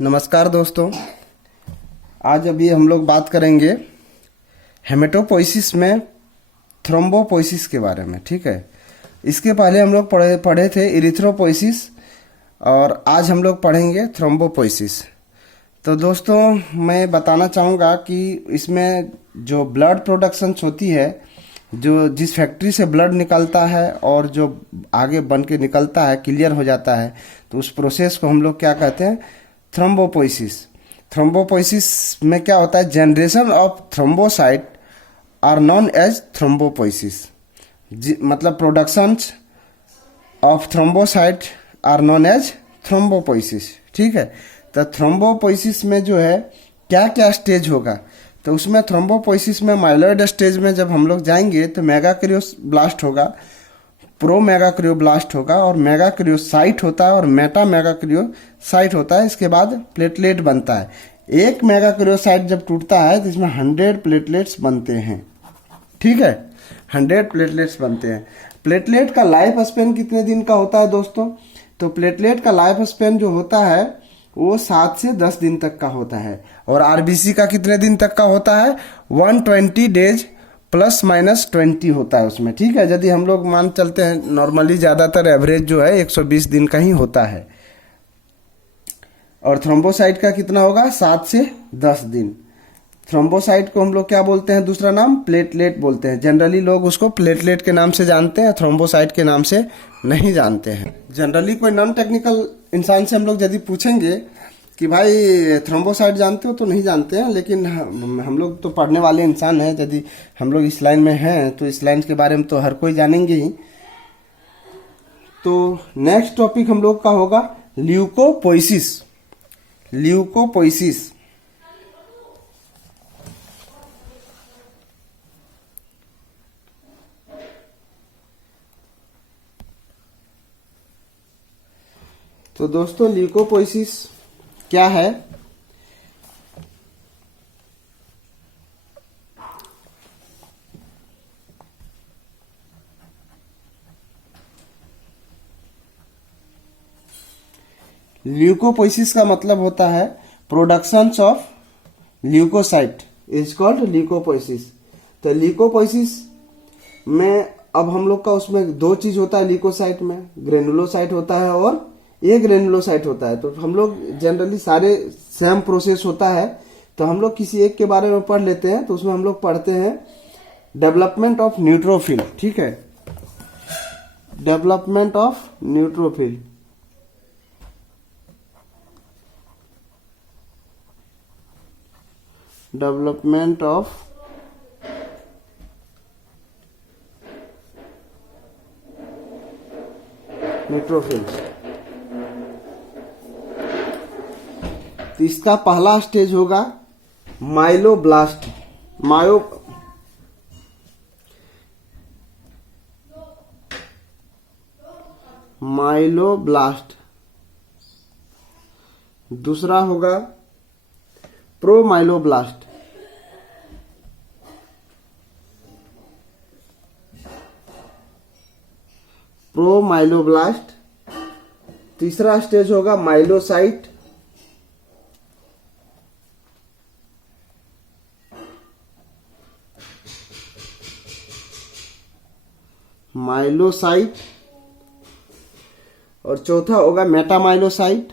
नमस्कार दोस्तों। आज अभी हम लोग बात करेंगे हेमेटोपोइसिस में थ्रोम्बोपोइसिस के बारे में। ठीक है, इसके पहले हम लोग पढ़े थे इरिथ्रोपोइसिस और आज हम लोग पढ़ेंगे थ्रोम्बोपोइसिस। तो दोस्तों, मैं बताना चाहूँगा कि इसमें जो ब्लड प्रोडक्शंस होती है, जो जिस फैक्ट्री से ब्लड निकलता है और जो आगे बन के निकलता है, क्लियर हो जाता है, तो उस प्रोसेस को हम लोग क्या कहते हैं? थ्रोम्बोपोइसिस। थ्रोम्बोपोइसिस में क्या होता है? Generation of thrombocyte are known as thrombopoiesis. मतलब productions of thrombocyte are known as thrombopoiesis. ठीक है, तो थ्रोम्बोपोइसिस में जो है क्या क्या स्टेज होगा, तो उसमें थ्रोम्बोपोइसिस में माइलॉइड स्टेज में जब हम लोग जाएंगे तो मेगाक्रियोब्लास्ट होगा, प्रो मेगाक्रियोब्लास्ट होगा और मेगाक्रियोसाइट होता है और मेटा मेगाक्रियोसाइट होता है। इसके बाद प्लेटलेट बनता है। एक मेगाक्रियोसाइट जब टूटता है तो इसमें 100 प्लेटलेट्स बनते हैं। ठीक है, 100 प्लेटलेट्स बनते हैं। प्लेटलेट का लाइफ स्पेन कितने दिन का होता है दोस्तों? तो प्लेटलेट का लाइफ स्पेन जो होता है वो 7 से 10 दिन तक का होता है। और आरबीसी का कितने दिन तक का होता है? 120 डेज ±20 होता है उसमें। ठीक है, यदि हम लोग मान चलते हैं नॉर्मली ज़्यादातर एवरेज जो है 120 दिन का ही होता है। और थ्रोम्बोसाइट का कितना होगा? 7 से 10 दिन। थ्रोम्बोसाइट को हम लोग क्या बोलते हैं? दूसरा नाम प्लेटलेट बोलते हैं। जनरली लोग उसको प्लेटलेट के नाम से जानते हैं, थ्रोम्बोसाइट के नाम से नहीं जानते हैं। जनरली कोई नॉन टेक्निकल इंसान से हम लोग यदि पूछेंगे कि भाई थ्रोम्बोसाइट जानते हो, तो नहीं जानते हैं, लेकिन हम लोग तो पढ़ने वाले इंसान हैं। यदि हम लोग इस लाइन में हैं तो इस लाइन के बारे में तो हर कोई जानेंगे ही। तो नेक्स्ट टॉपिक हम लोग का होगा ल्यूकोपोइसिस। ल्यूकोपोइसिस तो दोस्तों, ल्यूकोपोइसिस क्या है? ल्यूकोपोइसिस का मतलब होता है productions of leucocyte is called leucopoiesis. तो ल्यूकोपोइसिस में अब हम लोग का उसमें दो चीज होता है ल्यूकोसाइट में, ग्रेनुलोसाइट होता है और एक ग्रेनुलोसाइट होता है। तो हम लोग जनरली सारे सेम प्रोसेस होता है, तो हम लोग किसी एक के बारे में पढ़ लेते हैं। तो उसमें हम लोग पढ़ते हैं डेवलपमेंट ऑफ न्यूट्रोफिल। ठीक है, development of neutrophil. Development of neutrophils. तो इसका पहला स्टेज होगा माइलोब्लास्ट। माइलोब्लास्ट। दूसरा होगा प्रोमाइलोब्लास्ट। प्रोमाइलोब्लास्ट। तीसरा स्टेज होगा माइलोसाइट। माइलोसाइट। और चौथा होगा मेटामाइलोसाइट।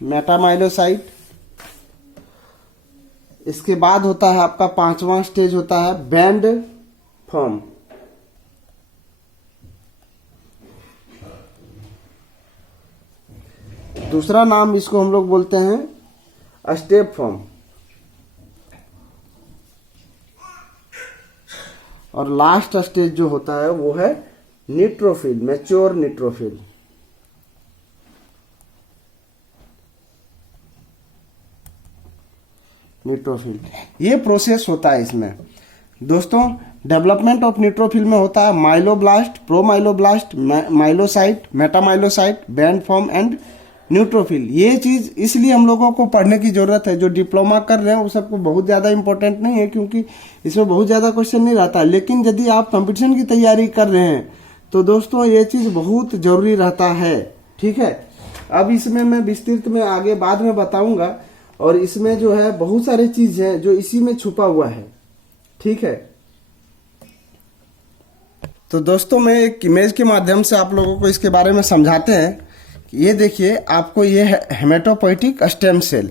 मेटामाइलोसाइट। इसके बाद होता है आपका पांचवा स्टेज होता है बैंड फॉर्म। दूसरा नाम इसको हम लोग बोलते हैं स्टेप फॉर्म। और लास्ट स्टेज जो होता है वो है न्यूट्रोफिल, मैच्योर न्यूट्रोफिल। न्यूट्रोफिल ये प्रोसेस होता है इसमें दोस्तों। डेवलपमेंट ऑफ न्यूट्रोफिल में होता है myeloblast, promyeloblast, myelocyte, metamyelocyte, band form and neutrophil. ये चीज़ इसलिए हम लोगों को पढ़ने की ज़रूरत है। जो डिप्लोमा कर रहे हैं वो सबको बहुत ज़्यादा इंपॉर्टेंट नहीं है, क्योंकि इसमें बहुत ज़्यादा क्वेश्चन नहीं रहता। लेकिन यदि आप कंपटीशन की तैयारी कर रहे हैं तो दोस्तों ये चीज़ बहुत ज़रूरी रहता है, ठीक है। अब इसमें मैं विस्तृत में आगे बाद में बताऊंगा, और इसमें जो है बहुत सारी चीज़ है जो इसी में छुपा हुआ है, ठीक है। तो दोस्तों मैं एक इमेज के माध्यम से आप लोगों को इसके बारे में समझाते हैं। ये देखिए, आपको ये है हेमेटोपोइटिक स्टेम सेल,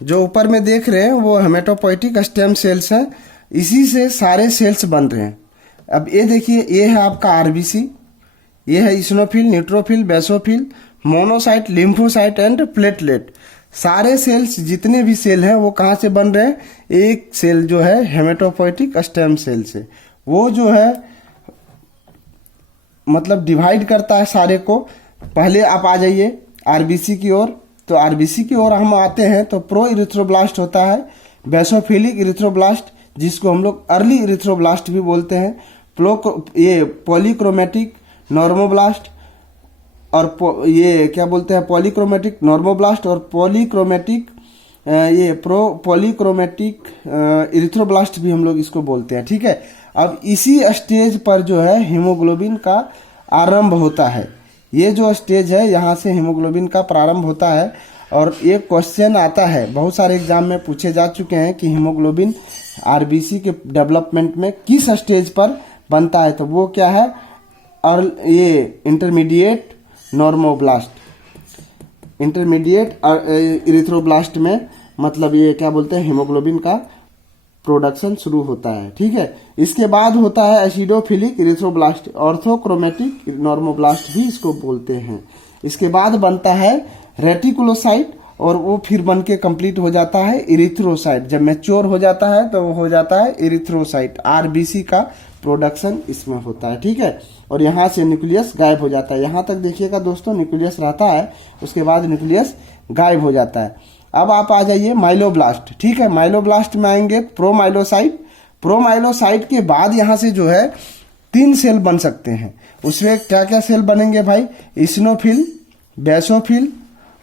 जो ऊपर में देख रहे हैं वो हेमेटोपोइटिक स्टेम सेल्स हैं। इसी से सारे सेल्स बन रहे हैं। अब ये देखिए, ये है आपका आरबीसी, ये है eosinophil, neutrophil, basophil, monocyte, lymphocyte and platelet. सारे सेल्स जितने भी सेल हैं वो कहाँ से बन रहे हैं? एक सेल जो है हेमेटोपोइटिक स्टेम सेल से। वो जो है मतलब डिवाइड करता है सारे को। पहले आप आ जाइए आरबीसी की ओर। तो आरबीसी की ओर हम आते हैं तो प्रो इरिथ्रोब्लास्ट होता है, बेसोफिलिक इरिथ्रोब्लास्ट जिसको हम लोग अर्ली इरिथ्रोब्लास्ट भी बोलते हैं, ये पॉलीक्रोमेटिक नॉर्मोब्लास्ट, और ये क्या बोलते हैं पॉलीक्रोमेटिक नॉर्मोब्लास्ट और पॉलीक्रोमेटिक ये पॉलीक्रोमेटिक इरिथ्रोब्लास्ट भी हम लोग इसको बोलते हैं, ठीक है। अब इसी स्टेज पर जो है हीमोग्लोबिन का आरंभ होता है। ये जो स्टेज है यहाँ से हीमोग्लोबिन का प्रारंभ होता है। और एक क्वेश्चन आता है, बहुत सारे एग्जाम में पूछे जा चुके हैं कि हीमोग्लोबिन आरबीसी के डेवलपमेंट में किस स्टेज पर बनता है, तो वो क्या है? और ये इंटरमीडिएट नॉर्मोब्लास्ट, इंटरमीडिएट इरिथ्रोब्लास्ट में मतलब ये क्या बोलते हैं हीमोग्लोबिन का प्रोडक्शन शुरू होता है, ठीक है। इसके बाद होता है एसिडोफिलिक इरिथ्रोब्लास्ट, ऑर्थोक्रोमेटिक नॉर्मोब्लास्ट भी इसको बोलते हैं। इसके बाद बनता है रेटिकुलोसाइट, और वो फिर बन के कंप्लीट हो जाता है इरिथ्रोसाइट। जब मैच्योर हो जाता है तो वो हो जाता है इरिथ्रोसाइट। आरबीसी का प्रोडक्शन इसमें होता है, ठीक है। और यहाँ से न्यूक्लियस गायब हो जाता है। यहाँ तक देखिएगा दोस्तों, न्यूक्लियस रहता है, उसके बाद न्यूक्लियस गायब हो जाता है। अब आप आ जाइए माइलोब्लास्ट, ठीक है। माइलोब्लास्ट में आएंगे प्रोमाइलोसाइट। प्रोमाइलोसाइट के बाद यहाँ से जो है 3 सेल बन सकते हैं। उसमें क्या क्या सेल बनेंगे भाई? इसिनोफिल, बेसोफिल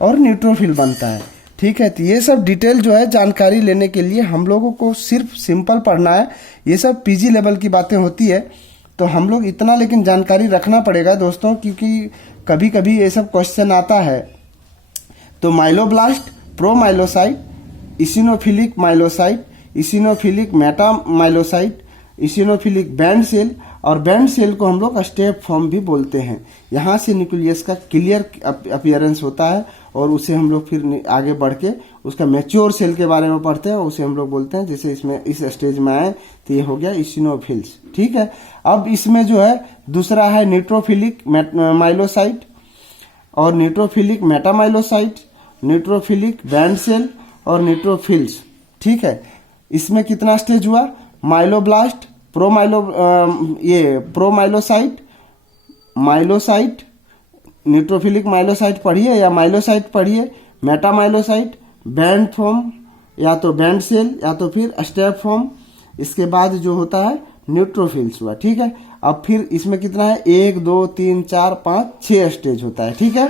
और न्यूट्रोफिल बनता है, ठीक है। तो ये सब डिटेल जो है जानकारी लेने के लिए हम लोगों को सिर्फ सिंपल पढ़ना है। ये सब पीजी लेवल की बातें होती है, तो हम लोग इतना लेकिन जानकारी रखना पड़ेगा दोस्तों, क्योंकि कभी कभी ये सब क्वेश्चन आता है। तो माइलोब्लास्ट, प्रोमाइलोसाइट, इसिनोफिलिक माइलोसाइट, इसिनोफिलिक मेटामाइलोसाइट, इसिनोफिलिक बैंड सेल, और बैंड सेल को हम लोग स्टेप फॉर्म भी बोलते हैं। यहाँ से न्यूक्लियस का क्लियर अपीयरेंस होता है, और उसे हम लोग फिर आगे बढ़ के उसका मैच्योर सेल के बारे में पढ़ते हैं, उसे हम लोग बोलते हैं। जैसे इसमें इस स्टेज में आए तो ये हो गया इसिनोफिल्स, ठीक है। अब इसमें जो है दूसरा है न्यूट्रोफिलिक माइलोसाइट और न्यूट्रोफिलिक मेटामाइलोसाइट, न्यूट्रोफिलिक बैंड सेल और न्यूट्रोफिल्स, ठीक है। इसमें कितना स्टेज हुआ? माइलोब्लास्ट, प्रोमाइलोसाइट, माइलोसाइट, न्यूट्रोफिलिक माइलोसाइट पढ़िए या माइलोसाइट पढ़िए, मेटामाइलोसाइट, बैंड फॉर्म या तो बैंड सेल या तो फिर स्टेप फॉर्म। इसके बाद जो होता है न्यूट्रोफिल्स हुआ, ठीक है। अब फिर इसमें कितना है? 1 2 3 4 5 6 स्टेज होता है, ठीक है।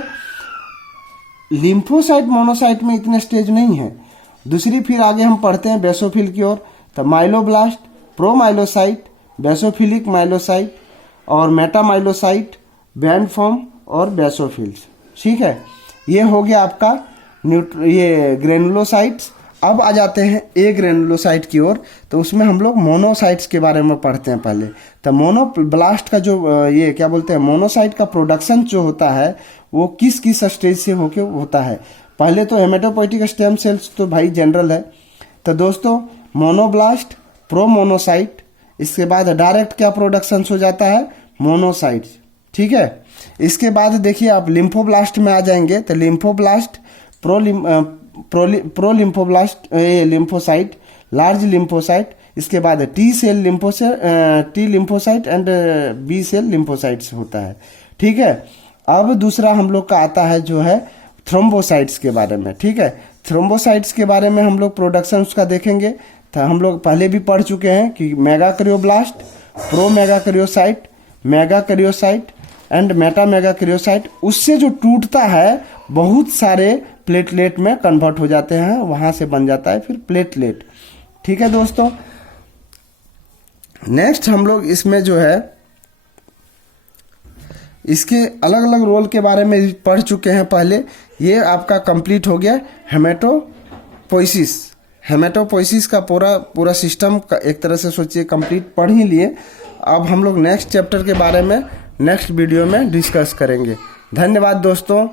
लिम्फोसाइट मोनोसाइट में इतने स्टेज नहीं है। दूसरी फिर आगे हम पढ़ते हैं बेसोफिल की ओर। तो माइलोब्लास्ट, प्रोमाइलोसाइट, बेसोफिलिक माइलोसाइट और मेटामाइलोसाइट, बैंड फॉर्म और बेसोफिल्स, ठीक है। ये हो गया आपका ये ग्रेनुलोसाइट्स। अब आ जाते हैं ए ग्रेनुलोसाइट की ओर। तो उसमें हम लोग मोनोसाइट्स के बारे में पढ़ते हैं पहले। तो मोनोब्लास्ट का जो ये क्या बोलते हैं मोनोसाइट का प्रोडक्शन जो होता है वो किस किस स्टेज से होके होता है? पहले तो हेमेटोपोइटिक स्टेम सेल्स तो भाई जनरल है। तो दोस्तों मोनोब्लास्ट, प्रोमोनोसाइट, इसके बाद डायरेक्ट क्या प्रोडक्शन हो जाता है? मोनोसाइट्स, ठीक है। इसके बाद देखिए आप लिम्फोब्लास्ट में आ जाएंगे। तो lymphoblast, prolymphoblast, lymphocyte, large lymphocyte, इसके बाद T lymphocyte and B cell lymphocytes होता है, ठीक है। अब दूसरा हम लोग का आता है जो है थ्रोम्बोसाइट्स के बारे में, ठीक है। थ्रोम्बोसाइट्स के बारे में हम लोग प्रोडक्शन उसका देखेंगे। तो हम लोग पहले भी पढ़ चुके हैं कि मेगाकैरियोब्लास्ट, प्रोमेगाकैरियोसाइट, मेगाकैरियोसाइट, एंड मेटामेगाक्रियोसाइट, उससे जो टूटता है बहुत सारे प्लेटलेट में कन्वर्ट हो जाते हैं, वहां से बन जाता है फिर प्लेटलेट। ठीक है दोस्तों, नेक्स्ट हम लोग इसमें जो है इसके अलग अलग रोल के बारे में पढ़ चुके हैं पहले। ये आपका कंप्लीट हो गया हेमेटोपोइसिस। हेमेटोपोइसिस का पूरा सिस्टम का एक तरह से सोचिए कंप्लीट पढ़ ही लिए। अब हम लोग नेक्स्ट चैप्टर के बारे में नेक्स्ट वीडियो में डिस्कस करेंगे। धन्यवाद दोस्तों।